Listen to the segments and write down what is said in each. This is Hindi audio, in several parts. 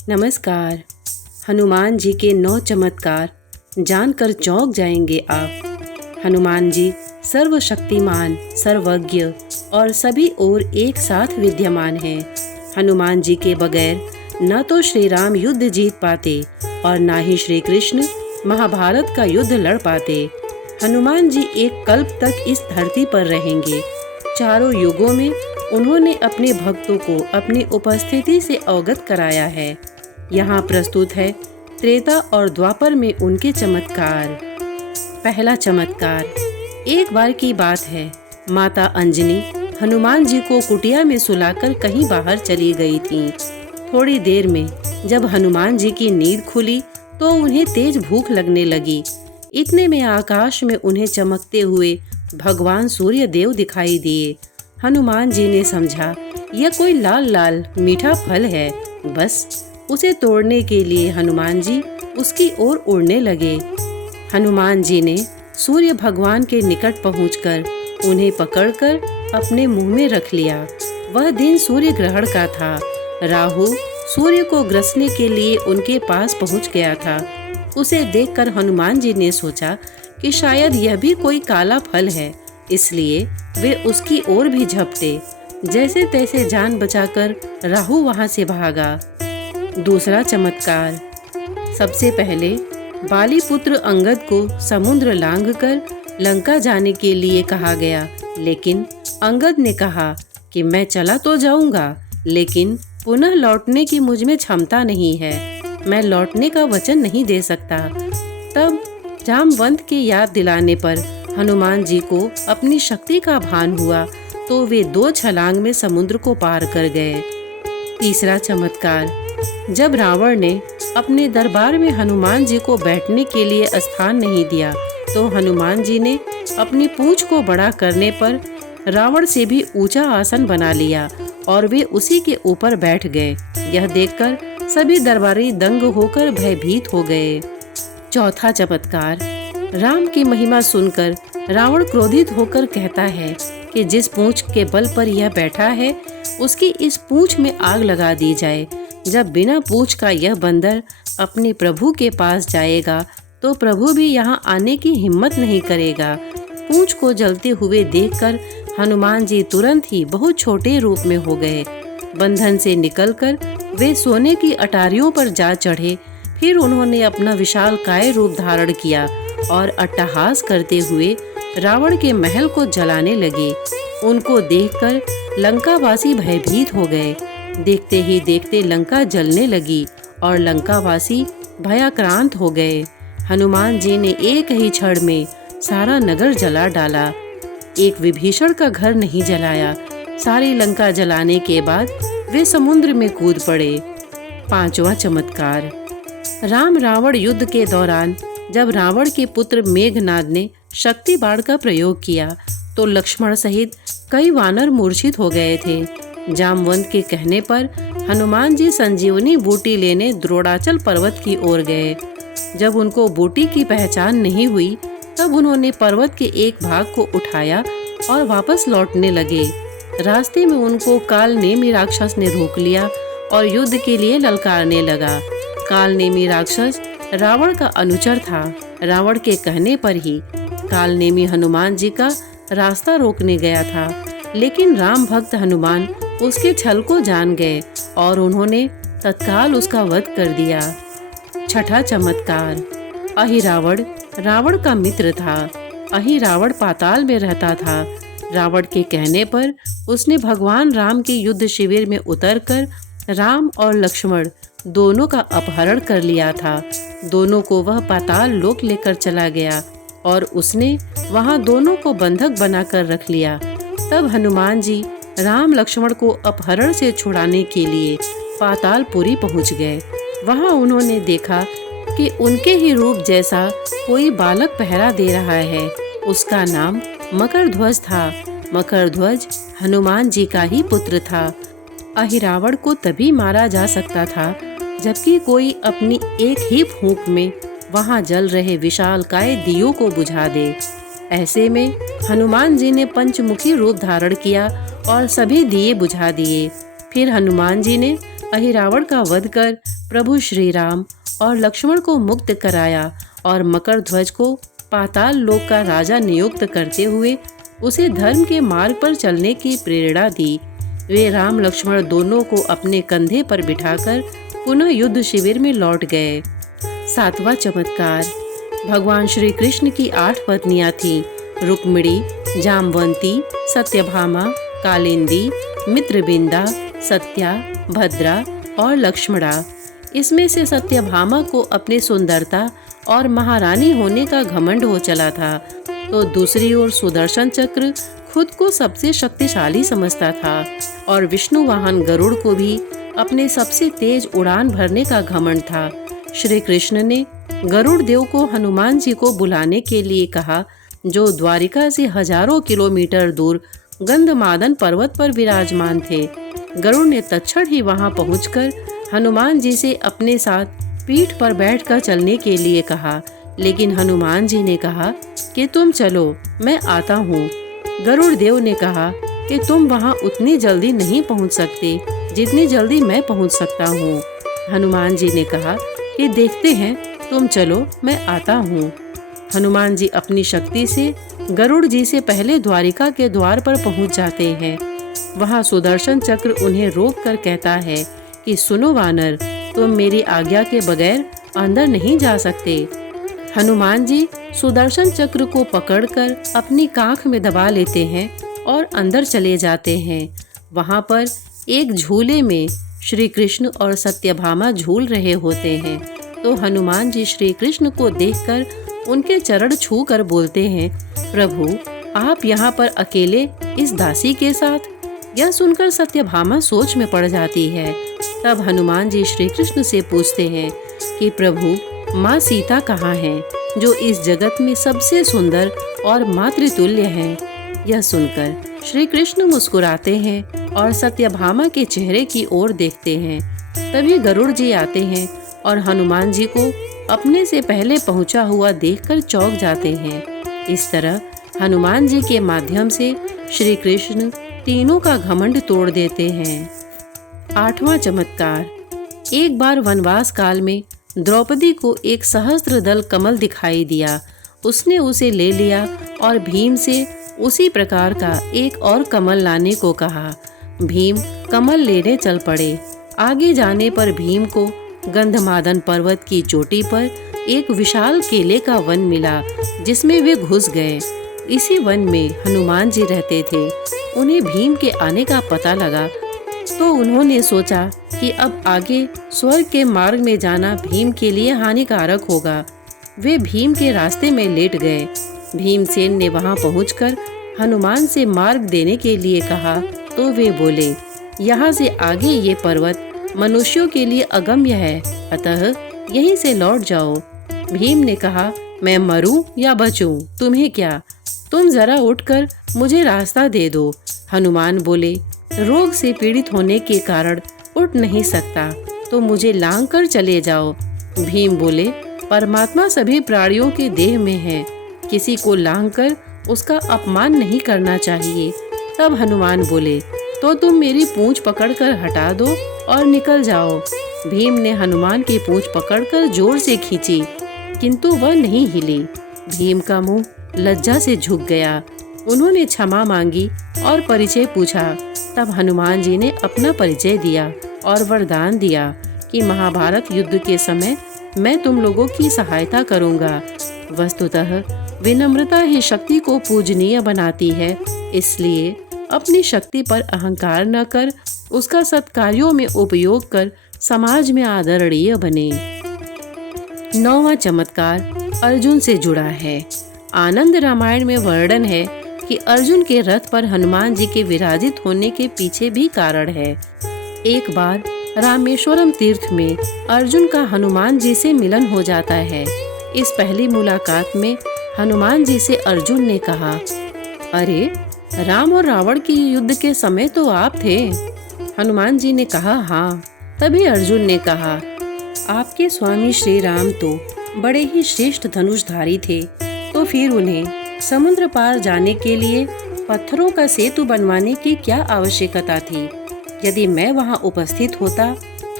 नमस्कार। हनुमान जी के 9 चमत्कार जानकर चौंक जाएंगे आप। हनुमान जी सर्वशक्तिमान, सर्वज्ञ और सभी ओर एक साथ विद्यमान हैं। हनुमान जी के बगैर न तो श्री राम युद्ध जीत पाते और न ही श्री कृष्ण महाभारत का युद्ध लड़ पाते। हनुमान जी एक कल्प तक इस धरती पर रहेंगे। चारों युगों में उन्होंने अपने भक्तों को अपनी उपस्थिति से अवगत कराया है। यहाँ प्रस्तुत है त्रेता और द्वापर में उनके चमत्कार। पहला चमत्कार। एक बार की बात है, माता अंजनी हनुमान जी को कुटिया में सुलाकर कहीं बाहर चली गई थीं। थोड़ी देर में जब हनुमान जी की नींद खुली तो उन्हें तेज भूख लगने लगी। इतने में आकाश में उन्हें चमकते हुए भगवान सूर्य देव दिखाई दिए। हनुमान जी ने समझा यह कोई लाल लाल मीठा फल है। बस उसे तोड़ने के लिए हनुमान जी उसकी ओर उड़ने लगे। हनुमान जी ने सूर्य भगवान के निकट पहुंचकर उन्हें पकड़कर अपने मुंह में रख लिया। वह दिन सूर्य ग्रहण का था। राहु सूर्य को ग्रसने के लिए उनके पास पहुंच गया था। उसे देखकर हनुमान जी ने सोचा कि शायद यह भी कोई काला फल है, इसलिए वे उसकी ओर भी झपटे। जैसे तैसे जान बचाकर राहु वहां से भागा। दूसरा चमत्कार। सबसे पहले बाली पुत्र अंगद को समुद्र लांघकर लंका जाने के लिए कहा गया, लेकिन अंगद ने कहा कि मैं चला तो जाऊंगा, लेकिन पुनः लौटने की मुझ में क्षमता नहीं है। मैं लौटने का वचन नहीं दे सकता। तब जामवंत के याद दिलाने पर हनुमान जी को अपनी शक्ति का भान हुआ तो वे 2 छलांग में समुद्र को पार कर गए। तीसरा चमत्कार। जब रावण ने अपने दरबार में हनुमान जी को बैठने के लिए स्थान नहीं दिया तो हनुमान जी ने अपनी पूंछ को बड़ा करने पर रावण से भी ऊंचा आसन बना लिया और वे उसी के ऊपर बैठ गए। यह देखकर सभी दरबारी दंग होकर भयभीत हो गए। चौथा चमत्कार। राम की महिमा सुनकर रावण क्रोधित होकर कहता है कि जिस पूंछ के बल पर यह बैठा है उसकी इस पूंछ में आग लगा दी जाए। जब बिना पूंछ का यह बंदर अपने प्रभु के पास जाएगा तो प्रभु भी यहाँ आने की हिम्मत नहीं करेगा। पूंछ को जलते हुए देखकर हनुमान जी तुरंत ही बहुत छोटे रूप में हो गए। बंधन से निकलकर वे सोने की अटारियों पर जा चढ़े। फिर उन्होंने अपना विशालकाय रूप धारण किया और अट्टहास करते हुए रावण के महल को जलाने लगे। उनको देखकर लंकावासी भयभीत हो गए। देखते ही देखते लंका जलने लगी और लंकावासी भयाक्रांत हो गए। हनुमान जी ने एक ही क्षण में सारा नगर जला डाला। एक विभीषण का घर नहीं जलाया। सारी लंका जलाने के बाद वे समुद्र में कूद पड़े। पांचवा चमत्कार। राम रावण युद्ध के दौरान जब रावण के पुत्र मेघनाद ने शक्ति बाण का प्रयोग किया तो लक्ष्मण सहित कई वानर मूर्छित हो गए थे। जामवंत के कहने पर हनुमान जी संजीवनी बूटी लेने द्रोणाचल पर्वत की ओर गए। जब उनको बूटी की पहचान नहीं हुई तब उन्होंने पर्वत के एक भाग को उठाया और वापस लौटने लगे। रास्ते में उनको कालनेमी राक्षस ने रोक लिया और युद्ध के लिए ललकारने लगा। कालनेमी राक्षस रावण का अनुचर था। रावण के कहने पर ही कालनेमी हनुमान जी का रास्ता रोकने गया था, लेकिन राम भक्त हनुमान उसके छल को जान गए और उन्होंने तत्काल उसका वध कर दिया। छठा चमत्कार। अहिरावण रावण का मित्र था। अहिरावण पाताल में रहता था। रावण के कहने पर उसने भगवान राम के युद्ध शिविर में उतरकर राम और लक्ष्मण दोनों का अपहरण कर लिया था। दोनों को वह पाताल लोक लेकर चला गया और उसने वहां दोनों को बंधक बनाकर रख लिया। तब हनुमान जी राम लक्ष्मण को अपहरण से छुड़ाने के लिए पातालपुरी पहुंच गए। वहां उन्होंने देखा कि उनके ही रूप जैसा कोई बालक पहरा दे रहा है। उसका नाम मकरध्वज था। मकरध्वज हनुमान जी का ही पुत्र था। अहिरावण को तभी मारा जा सकता था जबकि कोई अपनी एक ही फूंक में वहां जल रहे विशालकाय दियों को बुझा दे। ऐसे में हनुमान जी ने पंचमुखी रूप धारण किया और सभी दिए बुझा दिए। फिर हनुमान जी ने अहिरावण का वध कर प्रभु श्री राम और लक्ष्मण को मुक्त कराया और मकर ध्वज को पाताल लोक का राजा नियुक्त करते हुए उसे धर्म के मार्ग पर चलने की प्रेरणा दी। वे राम लक्ष्मण दोनों को अपने कंधे पर बिठाकर पुनः युद्ध शिविर में लौट गए। 7वां चमत्कार। भगवान श्री कृष्ण की 8 पत्नियां थीं, रुक्मिणी, जामवंती, सत्यभामा, कालिंदी, मित्रबिंदा, सत्या, भद्रा और लक्ष्मणा। इसमें से सत्यभामा को अपने सुंदरता और महारानी होने का घमंड हो चला था, तो दूसरी ओर सुदर्शन चक्र खुद को सबसे शक्तिशाली समझता था और विष्णु वाहन गरुड़ को भी अपने सबसे तेज उड़ान भरने का घमंड था। श्री कृष्ण ने गरुड़ देव को हनुमान जी को बुलाने के लिए कहा, जो द्वारिका से हजारों किलोमीटर दूर गंधमादन पर्वत पर विराजमान थे। गरुड़ ने तत्क्षण ही वहां पहुंचकर हनुमान जी से अपने साथ पीठ पर बैठकर चलने के लिए कहा, लेकिन हनुमान जी ने कहा कि तुम चलो, मैं आता हूँ। गरुड़ देव ने कहा कि तुम वहाँ उतनी जल्दी नहीं पहुँच सकते जितनी जल्दी मैं पहुँच सकता हूँ। हनुमान जी ने कहा कि देखते हैं, तुम चलो, मैं आता हूँ। हनुमान जी अपनी शक्ति से गरुड़ जी से पहले द्वारिका के द्वार पर पहुँच जाते हैं। वहाँ सुदर्शन चक्र उन्हें रोक कर कहता है कि सुनो वानर, तुम मेरी आज्ञा के बगैर अंदर नहीं जा सकते। हनुमान जी सुदर्शन चक्र को पकड़कर अपनी कांख में दबा लेते हैं और अंदर चले जाते हैं। वहां पर एक झूले में श्री कृष्ण और सत्यभामा झूल रहे होते हैं, तो हनुमान जी श्री कृष्ण को देखकर उनके चरण छू कर बोलते हैं, प्रभु, आप यहाँ पर अकेले इस दासी के साथ? यह सुनकर सत्यभामा सोच में पड़ जाती है। तब हनुमान जी श्री कृष्ण से पूछते हैं कि प्रभु, माँ सीता कहाँ हैं, जो इस जगत में सबसे सुंदर और मातृतुल्य हैं। यह सुनकर श्री कृष्ण मुस्कुराते हैं और सत्यभामा के चेहरे की ओर देखते हैं। तभी गरुड़ जी आते हैं और हनुमान जी को अपने से पहले पहुंचा हुआ देखकर चौंक जाते हैं। इस तरह हनुमान जी के माध्यम से श्री कृष्ण तीनों का घमंड तोड़ देते हैं। 8वां चमत्कार। एक बार वनवास काल में द्रौपदी को एक सहस्त्र दल कमल दिखाई दिया। उसने उसे ले लिया और भीम से उसी प्रकार का एक और कमल लाने को कहा। भीम कमल लेने चल पड़े। आगे जाने पर भीम को गंधमादन पर्वत की चोटी पर एक विशाल केले का वन मिला, जिसमें वे घुस गए। इसी वन में हनुमान जी रहते थे। उन्हें भीम के आने का पता लगा, तो उन्होंने सोचा कि अब आगे स्वर्ग के मार्ग में जाना भीम के लिए हानिकारक होगा। वे भीम के रास्ते में लेट गए। भीमसेन ने वहां पहुंचकर हनुमान से मार्ग देने के लिए कहा, तो वे बोले, यहाँ से आगे ये पर्वत मनुष्यों के लिए अगम्य है, अतः यहीं से लौट जाओ। भीम ने कहा, मैं मरूं या बचूं, तुम्हें क्या? तुम जरा उठकर मुझे रास्ता दे दो। हनुमान बोले, रोग से पीड़ित होने के कारण उठ नहीं सकता, तो मुझे लांग कर चले जाओ। भीम बोले, परमात्मा सभी प्राणियों के देह में है, किसी को लांग कर उसका अपमान नहीं करना चाहिए। तब हनुमान बोले, तो तुम मेरी पूंछ पकड़कर हटा दो और निकल जाओ। भीम ने हनुमान की पूंछ पकड़कर जोर से खींची, किंतु वह नहीं हिली। भीम का मुंह लज्जा से झुक गया। उन्होंने क्षमा मांगी और परिचय पूछा। तब हनुमान जी ने अपना परिचय दिया और वरदान दिया कि महाभारत युद्ध के समय मैं तुम लोगों की सहायता करूंगा। वस्तुतः विनम्रता ही शक्ति को पूजनीय बनाती है, इसलिए अपनी शक्ति पर अहंकार न कर उसका सत्कार्यों में उपयोग कर समाज में आदरणीय बने। 9वां चमत्कार अर्जुन से जुड़ा है। आनंद रामायण में वर्णन है कि अर्जुन के रथ पर हनुमान जी के विराजित होने के पीछे भी कारण है। एक बार रामेश्वरम तीर्थ में अर्जुन का हनुमान जी से मिलन हो जाता है। इस पहली मुलाकात में हनुमान जी से अर्जुन ने कहा, अरे राम और रावण की युद्ध के समय तो आप थे। हनुमान जी ने कहा, हाँ। तभी अर्जुन ने कहा, आपके स्वामी श्री राम तो बड़े ही श्रेष्ठ धनुषधारी थे, तो फिर उन्हें समुद्र पार जाने के लिए पत्थरों का सेतु बनवाने की क्या आवश्यकता थी? यदि मैं वहां उपस्थित होता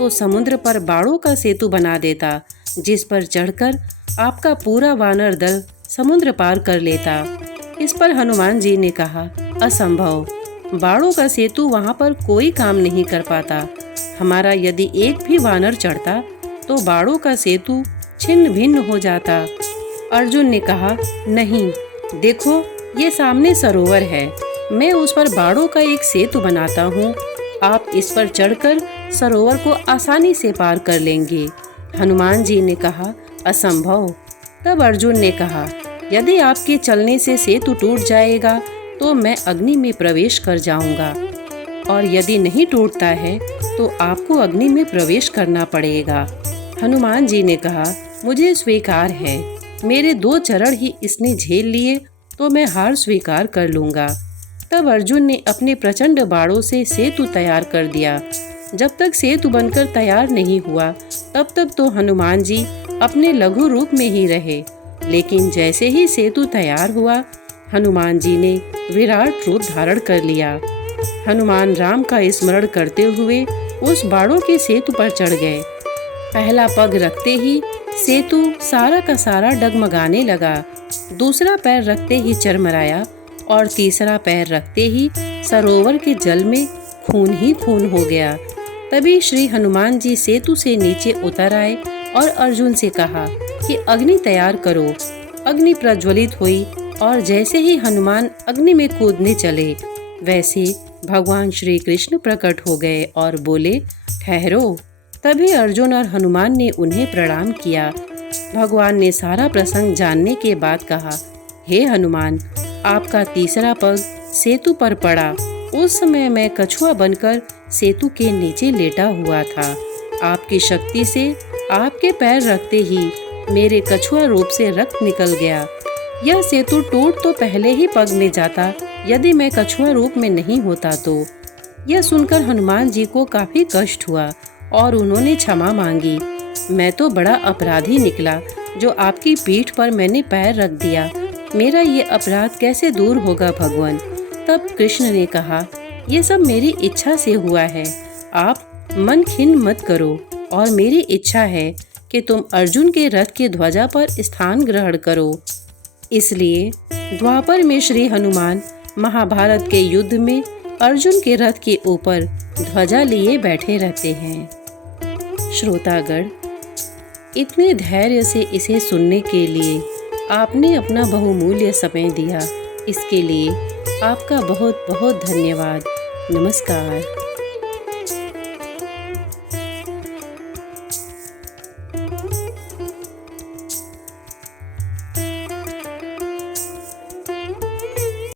तो समुद्र पर बाड़ों का सेतु बना देता, जिस पर चढ़कर आपका पूरा वानर दल समुद्र पार कर लेता। इस पर हनुमान जी ने कहा, असंभव, बाड़ों का सेतु वहाँ पर कोई काम नहीं कर पाता। हमारा यदि एक भी वानर चढ़ता तो बाड़ों का सेतु छिन्न भिन्न हो जाता। अर्जुन ने कहा, नहीं, देखो ये सामने सरोवर है, मैं उस पर बाड़ों का एक सेतु बनाता हूँ, आप इस पर चढ़कर सरोवर को आसानी से पार कर लेंगे। हनुमान जी ने कहा, असंभव। तब अर्जुन ने कहा, यदि आपके चलने से सेतु टूट जाएगा तो मैं अग्नि में प्रवेश कर जाऊंगा, और यदि नहीं टूटता है तो आपको अग्नि में प्रवेश करना पड़ेगा। हनुमान जी ने कहा, मुझे स्वीकार है, मेरे 2 चरण ही इसने झेल लिए तो मैं हार स्वीकार कर लूंगा। तब अर्जुन ने अपने प्रचंड बाणों से सेतु तैयार कर दिया। जब तक सेतु बनकर तैयार नहीं हुआ तब तक तो हनुमान जी अपने लघु रूप में ही रहे, लेकिन जैसे ही सेतु तैयार हुआ हनुमान जी ने विराट रूप धारण कर लिया। हनुमान राम का स्मरण करते हुए उस बाड़ों के सेतु पर चढ़ गए। पहला पग रखते ही सेतु सारा का सारा डगमगाने लगा, दूसरा पैर रखते ही चरमराया और तीसरा पैर रखते ही सरोवर के जल में खून ही खून हो गया। तभी श्री हनुमान जी सेतु से नीचे उतर आए और अर्जुन से कहा कि अग्नि तैयार करो। अग्नि प्रज्वलित हुई और जैसे ही हनुमान अग्नि में कूदने चले वैसे भगवान श्री कृष्ण प्रकट हो गए और बोले, ठहरो। तभी अर्जुन और हनुमान ने उन्हें प्रणाम किया। भगवान ने सारा प्रसंग जानने के बाद कहा, हे हनुमान, आपका तीसरा पग सेतु पर पड़ा, उस समय मैं कछुआ बनकर सेतु के नीचे लेटा हुआ था। आपकी शक्ति से आपके पैर रखते ही मेरे कछुआ रूप से रक्त निकल गया। यह सेतु टूट तो पहले ही पग में जाता यदि मैं कछुआ रूप में नहीं होता तो। यह सुनकर हनुमान जी को काफी कष्ट हुआ और उन्होंने क्षमा मांगी। मैं तो बड़ा अपराधी निकला जो आपकी पीठ पर मैंने पैर रख दिया, मेरा ये अपराध कैसे दूर होगा भगवान। तब कृष्ण ने कहा, ये सब मेरी इच्छा से हुआ है, आप मन खिन्न मत करो और मेरी इच्छा है कि तुम अर्जुन के रथ की ध्वजा पर स्थान ग्रहण करो। इसलिए द्वापर में श्री हनुमान महाभारत के युद्ध में अर्जुन के रथ के ऊपर ध्वजा लिए बैठे रहते हैं। श्रोतागण, इतने धैर्य से इसे सुनने के लिए आपने अपना बहुमूल्य समय दिया, इसके लिए आपका बहुत बहुत धन्यवाद। नमस्कार।